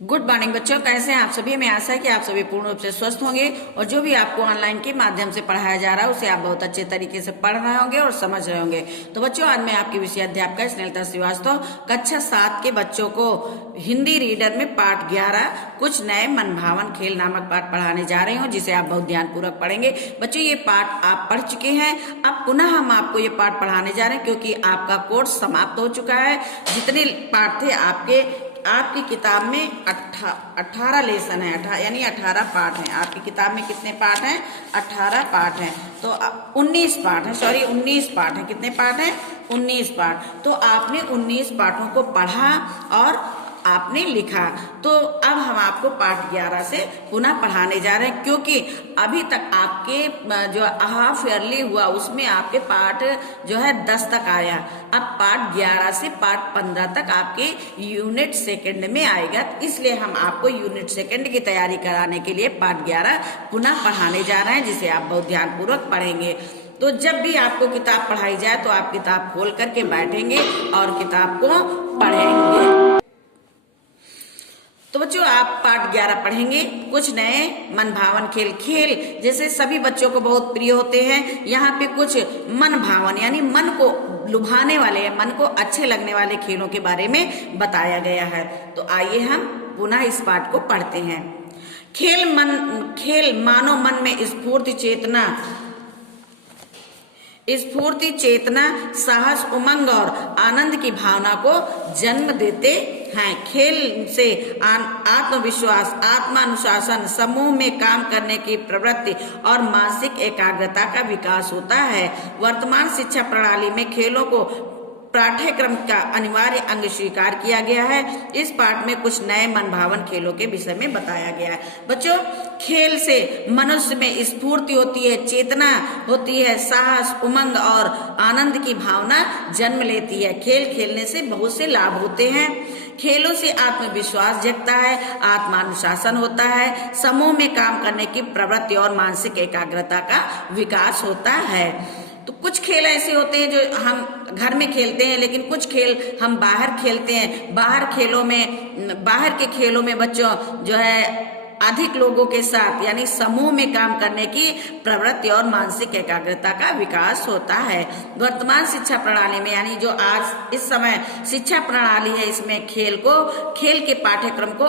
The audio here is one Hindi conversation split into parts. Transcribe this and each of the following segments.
गुड मॉर्निंग बच्चों, कैसे हैं आप सभी। मैं आशा है कि आप सभी पूर्ण रूप से स्वस्थ होंगे और जो भी आपको ऑनलाइन के माध्यम से पढ़ाया जा रहा है उसे आप बहुत अच्छे तरीके से पढ़ रहे होंगे और समझ रहे होंगे। तो बच्चों, आज मैं आपकी विषय अध्यापिका स्नेहलता श्रीवास्तव कक्षा 7 के बच्चों को हिंदी रीडर में पाठ 11 कुछ नए मनभावन खेल नामक पाठ पढ़ाने जा रही हूँ, जिसे आप बहुत ध्यानपूर्वक पढ़ेंगे। बच्चों, ये पाठ आप पढ़ चुके हैं, अब पुनः हम आपको ये पाठ पढ़ाने जा रहे हैं क्योंकि आपका कोर्स समाप्त हो चुका है। जितने पाठ थे आपकी किताब में 18 लेसन है, यानी 18 पाठ हैं। आपकी किताब में कितने पाठ हैं? 18 पाठ हैं। तो 19 पाठ हैं, 19 पाठ हैं। कितने पाठ हैं? 19 पाठ। तो आपने 19 पाठों को पढ़ा और आपने लिखा। तो अब हम आपको पाठ 11 से पुनः पढ़ाने जा रहे हैं क्योंकि अभी तक आपके जो हाफ ईयरली हुआ उसमें आपके पाठ जो है 10 तक आया। अब पाठ 11 से पाठ 15 तक आपके यूनिट सेकंड में आएगा, इसलिए हम आपको यूनिट सेकंड की तैयारी कराने के लिए पाठ 11 पुनः पढ़ाने जा रहे हैं, जिसे आप बहुत ध्यानपूर्वक पढ़ेंगे। तो जब भी आपको किताब पढ़ाई जाए तो आप किताब खोल करके बैठेंगे और किताब को पढ़ेंगे। तो बच्चों, आप पाठ 11 पढ़ेंगे। कुछ नए मनभावन खेल जैसे सभी बच्चों को बहुत प्रिय होते हैं। यहाँ पे कुछ मनभावन यानी मन को लुभाने वाले, मन को अच्छे लगने वाले खेलों के बारे में बताया गया है। तो आइए हम पुनः इस पाठ को पढ़ते हैं। खेल मानव मन में स्फूर्ति चेतना, साहस, उमंग और आनंद की भावना को जन्म देते हैं। खेल से आत्मविश्वास, आत्मानुशासन, समूह में काम करने की प्रवृत्ति और मानसिक एकाग्रता का विकास होता है। वर्तमान शिक्षा प्रणाली में खेलों को पाठ्यक्रम का अनिवार्य अंग स्वीकार किया गया है। इस पाठ में कुछ नए मनभावन खेलों के विषय में बताया गया है। बच्चों, खेल से मनुष्य में स्फूर्ति होती है, चेतना होती है, साहस, उमंग और आनंद की भावना जन्म लेती है। खेल खेलने से बहुत से लाभ होते हैं। खेलों से आत्मविश्वास जगता है, आत्मानुशासन होता है, समूह में काम करने की प्रवृत्ति और मानसिक एकाग्रता का विकास होता है। तो कुछ खेल ऐसे होते हैं जो हम घर में खेलते हैं, लेकिन कुछ खेल हम बाहर खेलते हैं। बाहर के खेलों में बच्चों जो है अधिक लोगों के साथ यानी समूह में काम करने की प्रवृत्ति और मानसिक एकाग्रता का विकास होता है। वर्तमान शिक्षा प्रणाली में यानी जो आज इस समय शिक्षा प्रणाली है, इसमें खेल के पाठ्यक्रम को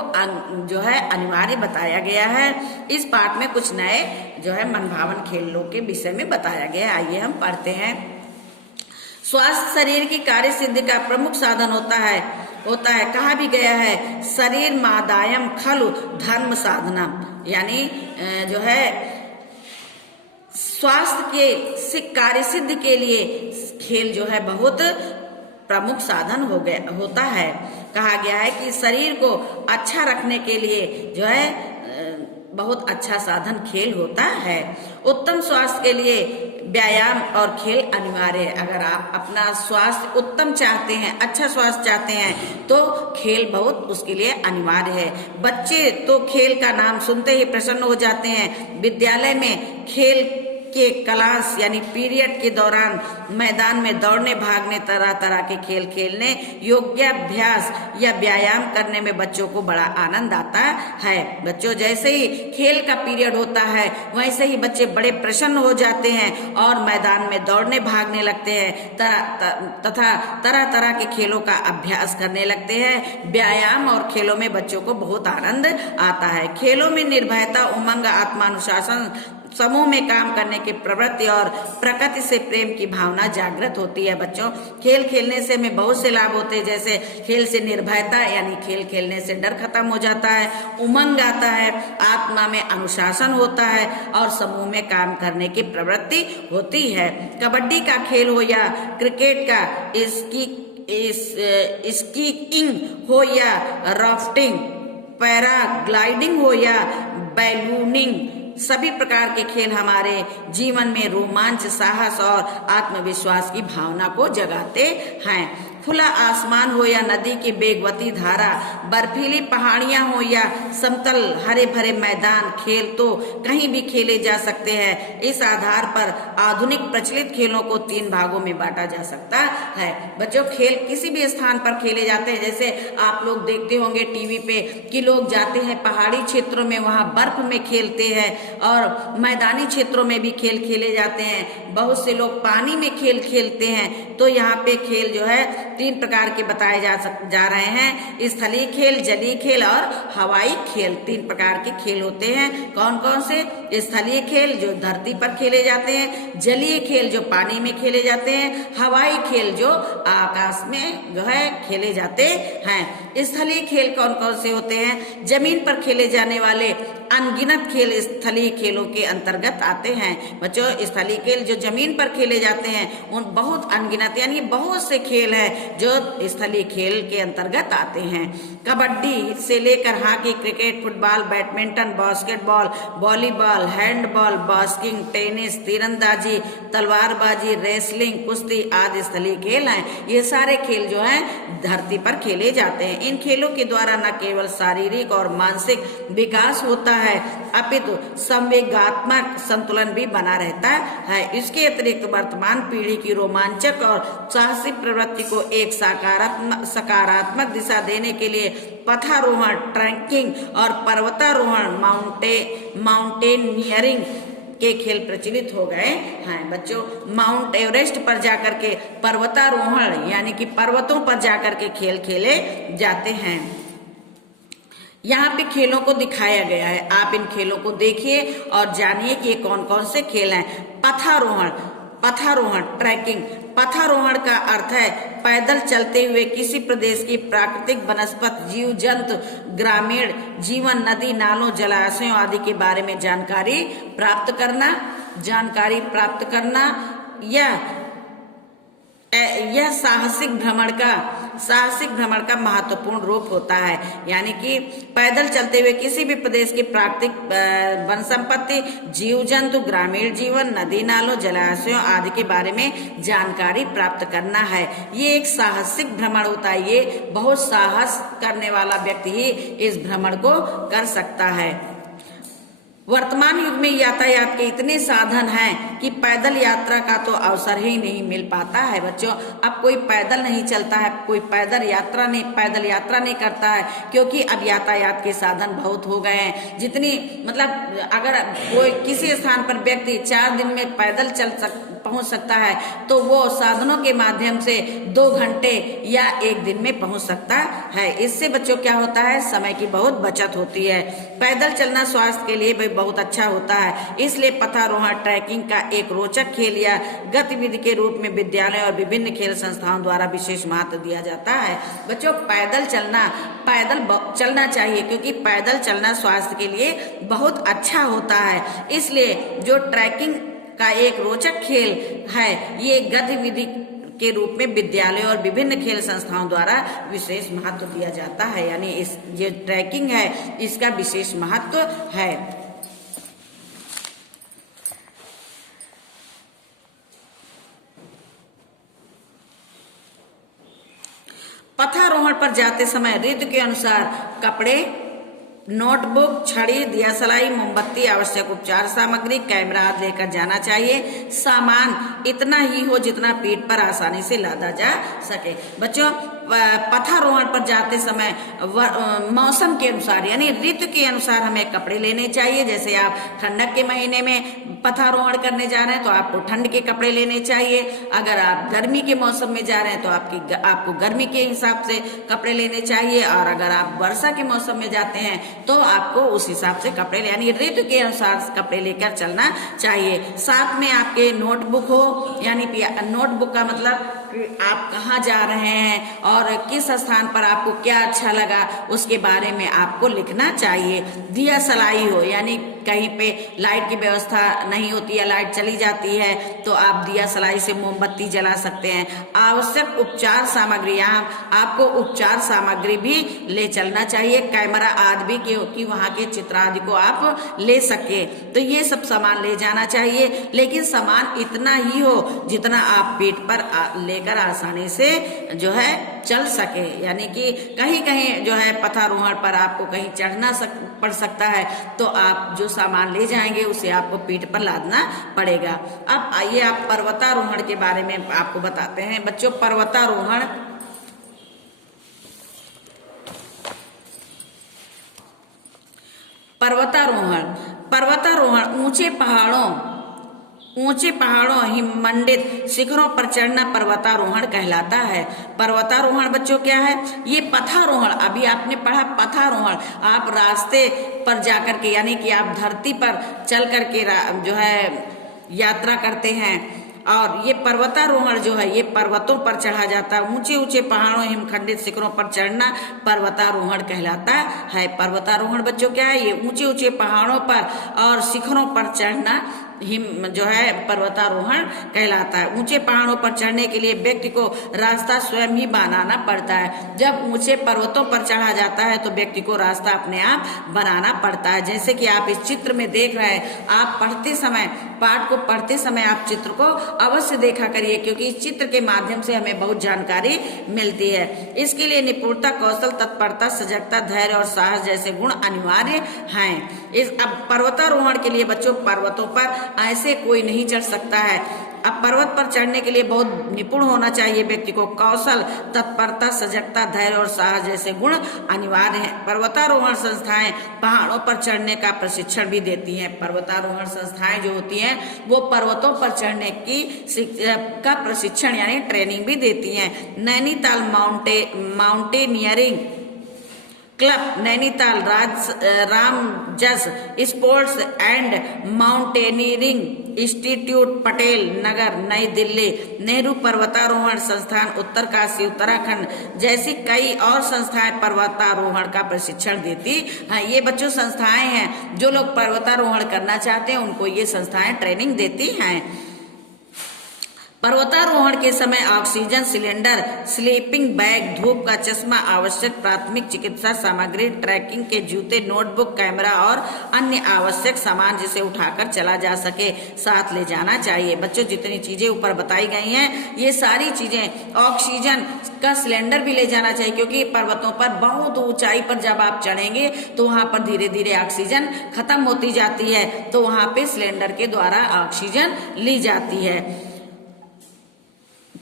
जो है अनिवार्य बताया गया है। इस पाठ में कुछ नए जो है मनभावन खेलों के विषय में बताया गया है। आइए हम पढ़ते हैं। स्वास्थ्य शरीर की कार्य सिद्धि का प्रमुख साधन होता है। कहा भी गया है, शरीर मादायम खलु धर्म साधना, यानी जो है स्वास्थ्य के कार्य सिद्धि के लिए खेल जो है बहुत प्रमुख साधन होता है। कहा गया है कि शरीर को अच्छा रखने के लिए जो है बहुत अच्छा साधन खेल होता है। उत्तम स्वास्थ्य के लिए व्यायाम और खेल अनिवार्य है। अगर आप अपना स्वास्थ्य उत्तम चाहते हैं, अच्छा स्वास्थ्य चाहते हैं, तो खेल बहुत उसके लिए अनिवार्य है। बच्चे तो खेल का नाम सुनते ही प्रसन्न हो जाते हैं। विद्यालय में खेल के क्लास यानी पीरियड के दौरान मैदान में दौड़ने, भागने, तरह तरह के खेल खेलने, योगाभ्यास या व्यायाम करने में बच्चों को बड़ा आनंद आता है। बच्चों, जैसे ही खेल का पीरियड होता है वैसे ही बच्चे बड़े प्रसन्न हो जाते हैं और मैदान में दौड़ने, भागने लगते हैं तथा तरह तरह के खेलों का अभ्यास करने लगते हैं। व्यायाम और खेलों में बच्चों को बहुत आनंद आता है। खेलों में निर्भयता, उमंग, आत्मानुशासन, समूह में काम करने की प्रवृत्ति और प्रकृति से प्रेम की भावना जागृत होती है। बच्चों, खेल खेलने से हमें बहुत से लाभ होते हैं, जैसे खेल से निर्भयता यानी खेल खेलने से डर खत्म हो जाता है, उमंग आता है, आत्मा में अनुशासन होता है और समूह में काम करने की प्रवृत्ति होती है। कबड्डी का खेल हो या क्रिकेट का स्कीइंग हो या राफ्टिंग, पैराग्लाइडिंग हो या बैलूनिंग, सभी प्रकार के खेल हमारे जीवन में रोमांच, साहस और आत्मविश्वास की भावना को जगाते हैं। खुला आसमान हो या नदी की बेगवती धारा, बर्फीली पहाड़ियां हो या समतल हरे भरे मैदान, खेल तो कहीं भी खेले जा सकते हैं। इस आधार पर आधुनिक प्रचलित खेलों को 3 भागों में बांटा जा सकता है। बच्चों, खेल किसी भी स्थान पर खेले जाते हैं। जैसे आप लोग देखते होंगे टीवी पे कि लोग जाते हैं पहाड़ी क्षेत्रों में, वहां बर्फ में खेलते हैं, और मैदानी क्षेत्रों में भी खेल खेले जाते हैं। बहुत से लोग पानी में खेल खेलते हैं। तो यहाँ पे खेल जो है 3 प्रकार के बताए जा रहे हैं। स्थलीय खेल, जलीय खेल और हवाई खेल। 3 प्रकार के खेल होते हैं। कौन कौन से? स्थलीय खेल जो धरती पर खेले जाते हैं, जलीय खेल जो पानी में खेले जाते हैं, हवाई खेल जो आकाश में जो है खेले जाते हैं। स्थलीय खेल कौन कौन से होते हैं? जमीन पर खेले जाने वाले अनगिनत खेल स्थलीय खेलों के अंतर्गत आते हैं। बच्चों, स्थलीय खेल जो जमीन पर खेले जाते हैं उन बहुत अनगिनत यानी बहुत से खेल हैं जो स्थलीय खेल के अंतर्गत आते हैं। कबड्डी से लेकर hockey, cricket, football, badminton, basketball, volleyball, handball, boxing, tennis, तीरंदाजी, तलवारबाजी, रेसलिंग, कुश्ती आदि स्थलीय खेल हैं। ये सारे खेल जो हैं धरती पर खेले जाते हैं। इन खेलों के द्वारा न केवल शारीरिक और मानसिक विकास होता है अपितु संवेगात्मक संतुलन भी बना रहता है। इसके अतिरिक्त वर्तमान पीढ़ी की रोमांचक और साहसिक प्रवृत्ति को एक सकारात्मक दिशा देने के लिए पथारोहण, ट्रैकिंग और पर्वतारोहण, माउंटेनियरिंग के खेल प्रचलित हो गए हैं। बच्चों, माउंट एवरेस्ट पर जाकर के पर्वतारोहण यानी कि पर्वतों पर जाकर के खेल खेले जाते हैं। यहाँ पे खेलों को दिखाया गया है। आप इन खेलों को देखिए और जानिए कि ये कौन कौन से खेल हैं। पथारोहण, ट्रैकिंग। पथारोहण का अर्थ है पैदल चलते हुए किसी प्रदेश की प्राकृतिक वनस्पति, जीव जंतु, ग्रामीण जीवन, नदी नालों, जलाशयों आदि के बारे में जानकारी प्राप्त करना। यह साहसिक भ्रमण का महत्वपूर्ण रूप होता है। यानी कि पैदल चलते हुए किसी भी प्रदेश की प्राकृतिक वन संपत्ति, जीव जंतु, ग्रामीण जीवन, नदी नालों, जलाशयों आदि के बारे में जानकारी प्राप्त करना है। ये एक साहसिक भ्रमण होता है। ये बहुत साहस करने वाला व्यक्ति ही इस भ्रमण को कर सकता है। वर्तमान युग में यातायात के इतने साधन हैं कि पैदल यात्रा का तो अवसर ही नहीं मिल पाता है। बच्चों, अब कोई पैदल नहीं चलता है, कोई पैदल यात्रा नहीं करता है, क्योंकि अब यातायात के साधन बहुत हो गए हैं। जितनी मतलब अगर कोई किसी स्थान पर व्यक्ति 4 दिन में पैदल पहुंच सकता है तो वो साधनों के माध्यम से 2 घंटे या 1 दिन में पहुंच सकता है। इससे बच्चों क्या होता है, समय की बहुत बचत होती है। पैदल चलना स्वास्थ्य के लिए भी बहुत अच्छा होता है। इसलिए पथारोहण, ट्रैकिंग का एक रोचक खेल या गतिविधि के रूप में विद्यालय और विभिन्न खेल संस्थाओं द्वारा विशेष महत्व दिया जाता है। बच्चों, पैदल चलना चाहिए, क्योंकि पैदल चलना स्वास्थ्य के लिए बहुत अच्छा होता है। इसलिए जो ट्रैकिंग का एक रोचक खेल है, ये गतिविधि के रूप में विद्यालय और विभिन्न खेल संस्थाओं द्वारा विशेष महत्व दिया जाता है। यानी ये ट्रैकिंग है, इसका विशेष महत्व है। पथारोहण पर जाते समय ऋतु के अनुसार कपड़े, नोटबुक, छड़ी, दिया सलाई, मोमबत्ती, आवश्यक उपचार सामग्री, कैमरा आदि लेकर जाना चाहिए। सामान इतना ही हो जितना पीठ पर आसानी से लादा जा सके। बच्चों, पथारोहण पर जाते समय मौसम के अनुसार यानी ऋतु के अनुसार हमें कपड़े लेने चाहिए। जैसे आप ठंडक के महीने में पथारोहण करने जा रहे हैं तो आपको ठंड के कपड़े लेने चाहिए। अगर आप गर्मी के मौसम में जा रहे हैं तो आपको गर्मी के हिसाब से कपड़े लेने चाहिए। और अगर आप वर्षा के मौसम में जाते हैं तो आपको उस हिसाब से कपड़े यानी ऋतु के अनुसार कपड़े लेकर चलना चाहिए। साथ में आपके नोटबुक हो, यानी नोटबुक का मतलब आप कहाँ जा रहे हैं और किस स्थान पर आपको क्या अच्छा लगा उसके बारे में आपको लिखना चाहिए। दिया सलाई हो, यानी कहीं पे लाइट की व्यवस्था नहीं होती है, लाइट चली जाती है, तो आप दिया सलाई से मोमबत्ती जला सकते हैं। आवश्यक उपचार सामग्री, यहाँ आपको उपचार सामग्री भी ले चलना चाहिए, कैमरा आदि भी, क्योंकि वहाँ के चित्र आदि को आप ले सके, तो ये सब सामान ले जाना चाहिए। लेकिन सामान इतना ही हो जितना आप पीठ पर लेकर आसानी से जो है चल सके, यानी कि कहीं कहीं जो है पथारोहण पर आपको कहीं चढ़ना पड़ सकता है, तो आप जो सामान ले जाएंगे उसे आपको पीठ पर लादना पड़ेगा। अब आइए आप पर्वतारोहण के बारे में आपको बताते हैं। बच्चों, पर्वतारोहण ऊंचे पहाड़ों हिममंडित शिखरों पर चढ़ना पर्वतारोहण कहलाता है। पर्वतारोहण बच्चों क्या है? ये पथारोहण, अभी आपने पढ़ा पथारोहण, आप रास्ते पर जाकर के, यानी कि आप धरती पर चल करके जो है यात्रा करते हैं, और ये पर्वतारोहण जो है ये पर्वतों पर चढ़ा जाता है। ऊंचे ऊंचे पहाड़ों हिमखंडित शिखरों पर चढ़ना पर्वतारोहण कहलाता है। पर्वतारोहण बच्चों क्या है? ये ऊंचे ऊंचे पहाड़ों पर और शिखरों पर चढ़ना हिम जो है पर्वतारोहण कहलाता है। ऊंचे पहाड़ों पर चढ़ने के लिए व्यक्ति को रास्ता स्वयं ही बनाना पड़ता है। जब ऊंचे पर्वतों पर चढ़ा जाता है तो व्यक्ति को रास्ता अपने आप बनाना पड़ता है। जैसे कि आप इस चित्र में देख रहे हैं, आप पढ़ते समय, पाठ को पढ़ते समय आप चित्र को अवश्य देखा करिए, क्योंकि इस चित्र के माध्यम से हमें बहुत जानकारी मिलती है। इसके लिए निपुणता, कौशल, तत्परता, सजगता, धैर्य और साहस जैसे गुण अनिवार्य हैं। अब पर्वतारोहण के लिए बच्चों, पर्वतों पर ऐसे कोई नहीं चढ़ सकता है। अब पर्वत पर चढ़ने के लिए बहुत निपुण होना चाहिए व्यक्ति को। कौशल, तत्परता, सजगता, धैर्य और साहस जैसे गुण अनिवार्य हैं। पर्वतारोहण संस्थाएं पहाड़ों पर चढ़ने का प्रशिक्षण भी देती हैं। पर्वतारोहण संस्थाएं जो होती हैं वो पर्वतों पर चढ़ने की का प्रशिक्षण यानी ट्रेनिंग भी देती हैं। Nainital mountaineering club, Nainital Ramjas sports and mountaineering institute, Patel Nagar, Nai Delhi, Nehru पर्वतारोहण संस्थान, उत्तरकाशी, उत्तराखंड जैसी कई और संस्थाएं पर्वतारोहण का प्रशिक्षण देती हैं। ये बच्चों संस्थाएं हैं, जो लोग पर्वतारोहण करना चाहते हैं उनको ये संस्थाएं ट्रेनिंग देती हैं। पर्वतारोहण के समय ऑक्सीजन सिलेंडर, स्लीपिंग बैग, धूप का चश्मा, आवश्यक प्राथमिक चिकित्सा सामग्री, ट्रैकिंग के जूते, नोटबुक, कैमरा और अन्य आवश्यक सामान जिसे उठाकर चला जा सके साथ ले जाना चाहिए। बच्चों, जितनी चीजें ऊपर बताई गई हैं ये सारी चीजें, ऑक्सीजन का सिलेंडर भी ले जाना चाहिए, क्योंकि पर्वतों पर बहुत ऊंचाई पर जब आप चढ़ेंगे तो वहां पर धीरे धीरे ऑक्सीजन खत्म होती जाती है, तो वहां पे सिलेंडर के द्वारा ऑक्सीजन ली जाती है।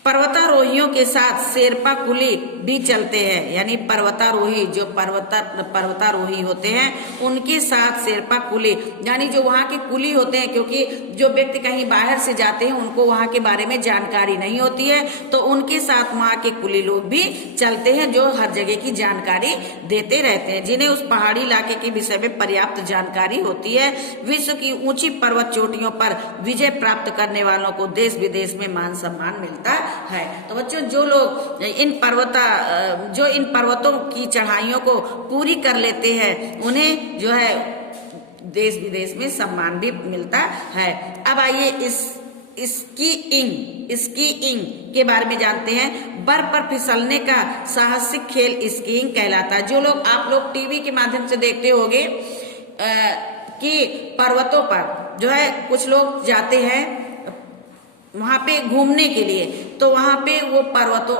पर्वतारोहियों के साथ शेरपा कुली भी चलते हैं, यानी पर्वतारोही जो पर्वतारोही होते हैं उनके साथ शेरपा कुली, यानी जो वहाँ के कुली होते हैं, क्योंकि जो व्यक्ति कहीं बाहर से जाते हैं उनको वहाँ के बारे में जानकारी नहीं होती है, तो उनके साथ वहाँ के कुली लोग भी चलते हैं जो हर जगह की जानकारी देते रहते हैं, जिन्हें उस पहाड़ी इलाके के विषय में पर्याप्त जानकारी होती है। विश्व की ऊंची पर्वत चोटियों पर विजय प्राप्त करने वालों को देश विदेश में मान सम्मान मिलता है। तो बच्चों, जो लोग इन पर्वतों की चढ़ाइयों को पूरी कर लेते हैं उन्हें जो है देश विदेश में सम्मान भी मिलता है। अब आइए स्कीइंग के बारे में जानते हैं। बर्फ पर फिसलने का साहसिक खेल स्कीइंग कहलाता है। जो लोग आप लोग टीवी के माध्यम से देखते होंगे कि पर्वतों पर जो है कुछ लोग जाते हैं वहां पे घूमने के लिए, तो वहां पे वो पर्वतों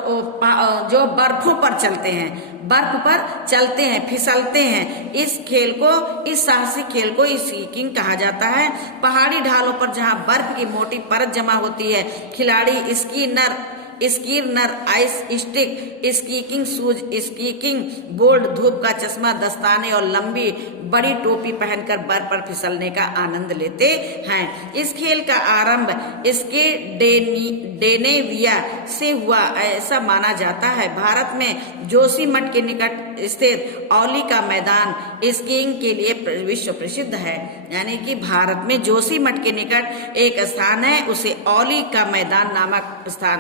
जो बर्फों पर चलते हैं, बर्फ पर चलते हैं, फिसलते हैं। इस साहसिक खेल को स्कीइंग कहा जाता है। पहाड़ी ढालों पर जहां बर्फ की मोटी परत जमा होती है, खिलाड़ी Skinner, ice stick, skiing shoes, skiing board, धूप का चश्मा, दस्ताने और लंबी बड़ी टोपी पहनकर बर्फ पर फिसलने का आनंद लेते हैं। इस खेल का आरंभ इसके डेनेविया से हुआ ऐसा माना जाता है। भारत में जोशीमठ के निकट स्थित औली का मैदान स्कीइंग के लिए विश्व प्रसिद्ध है। यानी कि भारत में जोशीमठ के निकट एक स्थान है, उसे औली का मैदान नामक स्थान,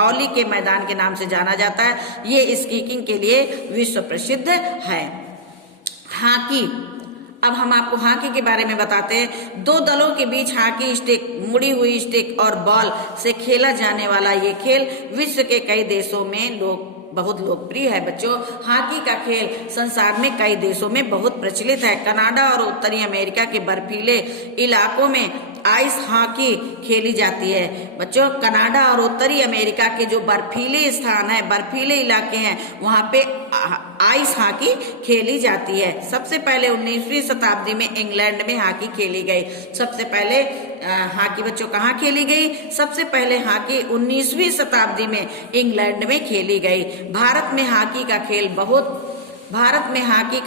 औली के मैदान के नाम से जाना जाता है। ये स्कीइंग के लिए विश्व प्रसिद्ध है। अब हम आपको हॉकी के बारे में बताते हैं। दो दलों के बीच हॉकी स्टिक, मुड़ी हुई स्टिक और बॉल से खेला जाने वाला ये खेल विश्व के कई देशों में बहुत लोकप्रिय है। बच्चों, हॉकी का खेल संसार में कई देशों में बहुत प्रचलित है। कनाडा और उत्तरी अमेरिका के बर्फीले इलाकों में आइस हॉकी खेली जाती है। बच्चों, कनाडा और उत्तरी अमेरिका के जो बर्फीले स्थान है, बर्फीले इलाके हैं, वहां पे आइस हॉकी खेली जाती है। सबसे पहले 19वीं शताब्दी में इंग्लैंड में हॉकी खेली गई। सबसे पहले हॉकी बच्चों कहाँ खेली गई? सबसे पहले हॉकी 19वीं शताब्दी में इंग्लैंड में खेली गई। भारत में हॉकी का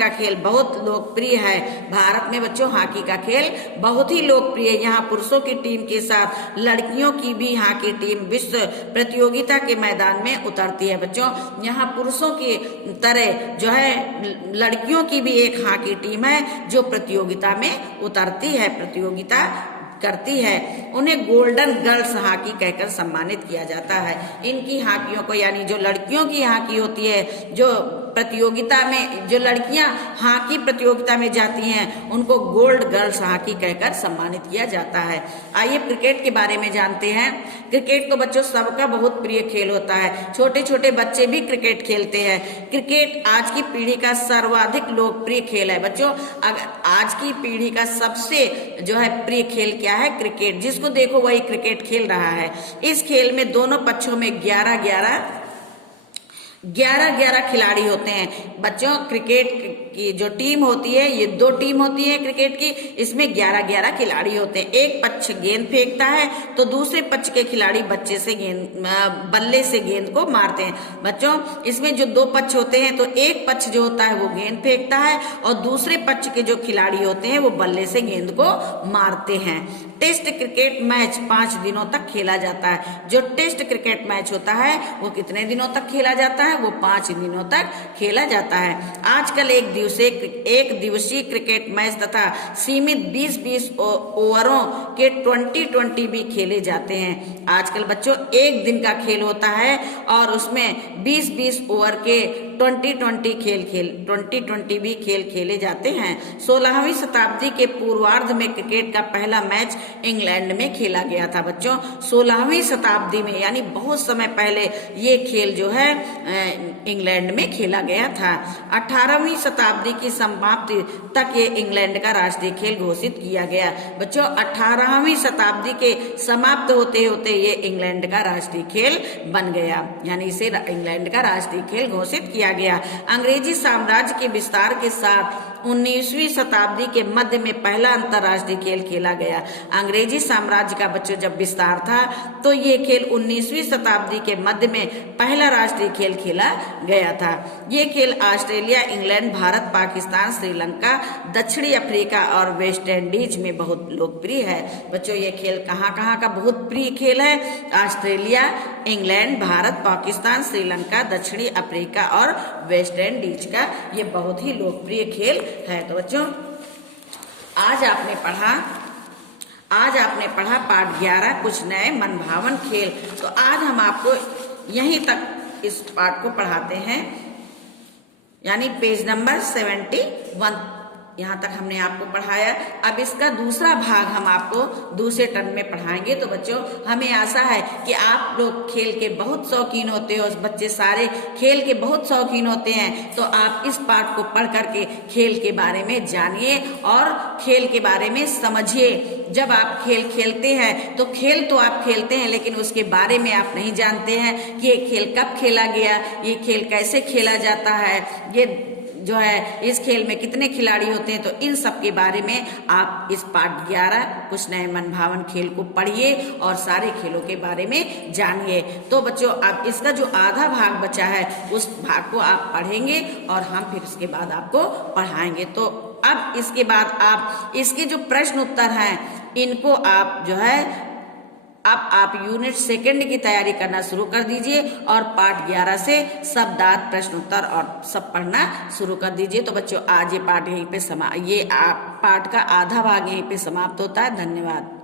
खेल बहुत लोकप्रिय है। भारत में बच्चों हॉकी का खेल बहुत ही लोकप्रिय है। यहाँ पुरुषों की टीम के साथ लड़कियों की भी हॉकी टीम विश्व प्रतियोगिता के मैदान में उतरती है। बच्चों, यहाँ पुरुषों की तरह जो है लड़कियों की भी एक हॉकी टीम है जो प्रतियोगिता में उतरती है, प्रतियोगिता करती है। उन्हें गोल्डन गर्ल्स हॉकी कहकर सम्मानित किया जाता है। इनकी हॉकियों को, यानी जो लड़कियों की हॉकी होती है, जो प्रतियोगिता में जो लड़कियां हॉकी प्रतियोगिता में जाती हैं, उनको गोल्ड गर्ल्स हॉकी कहकर सम्मानित किया जाता है। आइए क्रिकेट के बारे में जानते हैं। क्रिकेट तो बच्चों सबका बहुत प्रिय खेल होता है। छोटे छोटे बच्चे भी क्रिकेट खेलते हैं। क्रिकेट आज की पीढ़ी का सर्वाधिक लोकप्रिय खेल है। बच्चों, आज की पीढ़ी का सबसे जो है प्रिय खेल क्या है? क्रिकेट। जिसको देखो वही क्रिकेट खेल रहा है। इस खेल में दोनों पक्षों में 11 खिलाड़ी होते हैं। बच्चों, क्रिकेट की जो टीम होती है, ये 2 टीम होती है क्रिकेट की। इसमें 11 खिलाड़ी होते हैं। एक पक्ष गेंद फेंकता है तो दूसरे पक्ष के खिलाड़ी बल्ले से गेंद को मारते हैं। बच्चों, इसमें जो 2 पक्ष होते हैं, तो एक पक्ष जो होता है वो गेंद फेंकता है और दूसरे पक्ष के जो खिलाड़ी होते हैं वो बल्ले से गेंद को मारते हैं। टेस्ट क्रिकेट मैच 5 दिनों तक खेला जाता है। जो टेस्ट क्रिकेट मैच होता है वो कितने दिनों तक खेला जाता है? वो 5 दिनों तक खेला जाता है। आजकल एक दिवसीय क्रिकेट मैच तथा सीमित 20-20 ओवरों के 20-20 भी खेले जाते हैं। आजकल बच्चों एक दिन का खेल होता है और उसमें 20-20 ओवर के 20-20 भी खेल खेले जाते हैं। 16वीं शताब्दी के पूर्वार्ध में क्रिकेट का पहला मैच इंग्लैंड में खेला गया था। बच्चों, 16वीं शताब्दी में, यानी बहुत समय पहले ये खेल जो है इंग्लैंड में खेला गया था। 18वीं शताब्दी की समाप्ति तक ये इंग्लैंड का राष्ट्रीय खेल घोषित किया गया। बच्चों, 18वीं शताब्दी के समाप्त होते होते ये इंग्लैंड का राष्ट्रीय खेल बन गया, यानी इसे इंग्लैंड का राष्ट्रीय खेल घोषित किया गया। अंग्रेजी साम्राज्य के विस्तार के साथ 19वीं शताब्दी के मध्य में पहला अंतर्राष्ट्रीय खेल खेला गया। अंग्रेजी साम्राज्य का बच्चों जब विस्तार था तो ये खेल 19वीं शताब्दी के मध्य में पहला राष्ट्रीय खेल खेला गया था। ये खेल ऑस्ट्रेलिया, इंग्लैंड, भारत, पाकिस्तान, श्रीलंका, दक्षिणी अफ्रीका और वेस्ट इंडीज में बहुत लोकप्रिय है। बच्चों, ये खेल कहाँ कहाँ का बहुत प्रिय खेल है? ऑस्ट्रेलिया, इंग्लैंड, भारत, पाकिस्तान, श्रीलंका, दक्षिणी अफ्रीका और वेस्ट इंडीज का ये बहुत ही लोकप्रिय खेल है। तो बच्चों, आज आपने पढ़ा पाठ 11 कुछ नए मनभावन खेल। तो आज हम आपको यहीं तक इस पाठ को पढ़ाते हैं, यानी पेज नंबर 71 यहाँ तक हमने आपको पढ़ाया। अब इसका दूसरा भाग हम आपको दूसरे टर्म में पढ़ाएंगे। तो बच्चों, हमें आशा है कि आप लोग खेल के बहुत शौकीन होते हो, बच्चे सारे खेल के बहुत शौकीन होते हैं। तो आप इस पाठ को पढ़ करके खेल के बारे में जानिए और खेल के बारे में समझिए। जब आप खेल खेलते हैं तो खेल तो आप खेलते हैं, लेकिन उसके बारे में आप नहीं जानते हैं कि ये खेल कब खेला गया, ये खेल कैसे खेला जाता है, ये जो है इस खेल में कितने खिलाड़ी होते हैं। तो इन सब के बारे में आप इस पाठ 11 कुछ नए मनभावन खेल को पढ़िए और सारे खेलों के बारे में जानिए। तो बच्चों, अब इसका जो आधा भाग बचा है उस भाग को आप पढ़ेंगे और हम फिर उसके बाद आपको पढ़ाएंगे। तो अब इसके बाद आप इसके जो प्रश्न उत्तर हैं इनको आप जो है अब आप यूनिट 2 की तैयारी करना शुरू कर दीजिए और पाठ 11 से शब्दार्थ, प्रश्न उत्तर और सब पढ़ना शुरू कर दीजिए। तो बच्चों, आज ये पाठ यहीं पे पाठ का आधा भाग यहीं पे समाप्त होता है। धन्यवाद।